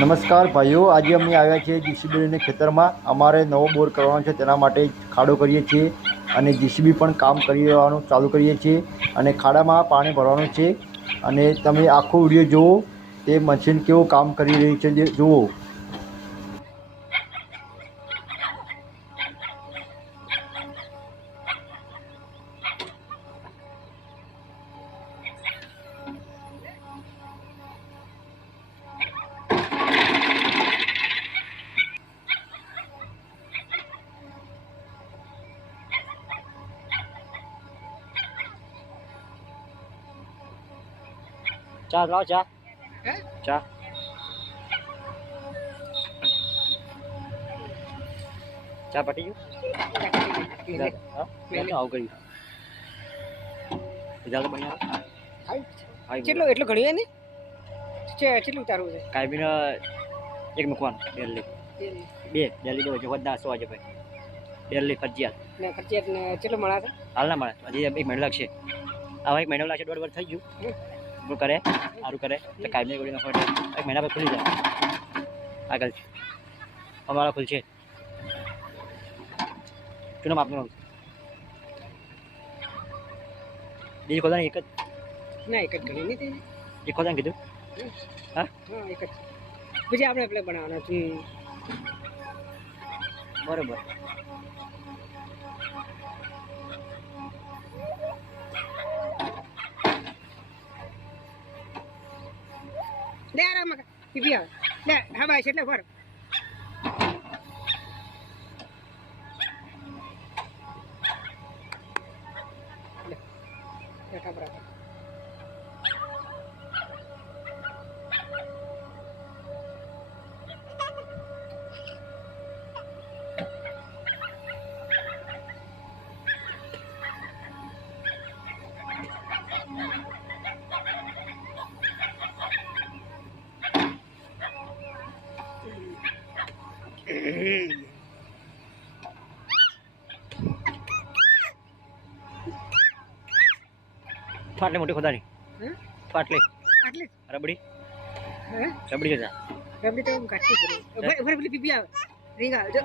નમસ્કાર ભાઈઓ, આજે અમે આવ્યા છીએ જીસીબીના ખેતરમાં. અમારે નવો બોર કરવાનો છે, તેના માટે ખાડો કરીએ છીએ અને જીસીબી પણ કામ કરી દેવાનું ચાલુ કરીએ છીએ અને ખાડામાં પાણી ભરવાનું છે. અને તમે આખો વિડીયો જુઓ, તે મશીન કેવું કામ કરી રહી છે જુઓ. ચા લાવ ચા ચા ચા પટી ગયું આવું કર્યું કેટલો એટલો ઘણી ને કેટલું ઉતારવું છે કાંઈ બી એક મૂકવાનું ડેલી બે ડેલી દો વધા 100 વાગે ભાઈ ડેલી ફરજિયાત ને ખર્ચિયાત ને કેટલો મળે છે હાલ ના મળે હજી 1 મહિનો લાગશે આવા 1 મહિનો લાગશે 1.5 વર્ષ થઈ ગયું શું કરે સારું કરે તો કાયમી ગોળી નાખો 1 મહિના પછી ખુલી જાય આગળ અમારા ખુલશે ચૂનો માપનો બીજી ખોદાની એક જ ના એક જ ઘણી નહીં એક ખોદાને કીધું હા હા એક જ પછી આપણે એટલે બનાવવાના છે બરોબર લે આરામ પીપી આવે લે હા ભાઈ એટલે ફર બેઠા બરાબર ફાટલે મોટી ખોદાની ફાટલે આટલે રબડી હે રબડી જતા રબડી તો કાઢી પડી ઉભર પેલી પીપી આવે રીંગ આવે જો